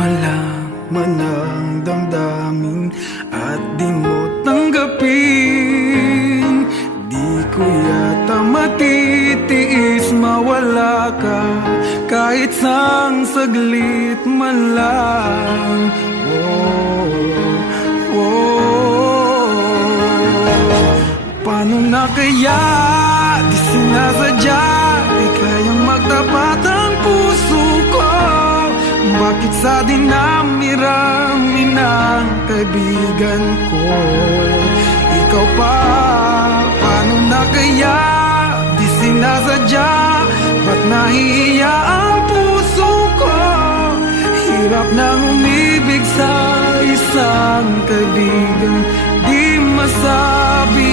malaman ang damdamin at di mo tanggapin. Di ko yata matitiis mawala ka kahit sang saglit man lang. Paano na kaya di sinasadya, di kayang magtapat ang puso ko? Bakit sa dinami-rami ng kaibigan ko ikaw pa? Paano na kaya di sinasadya, ba't nahihiya ang puso ko? Hirap nang umibig sa isang kaibigan, di masabi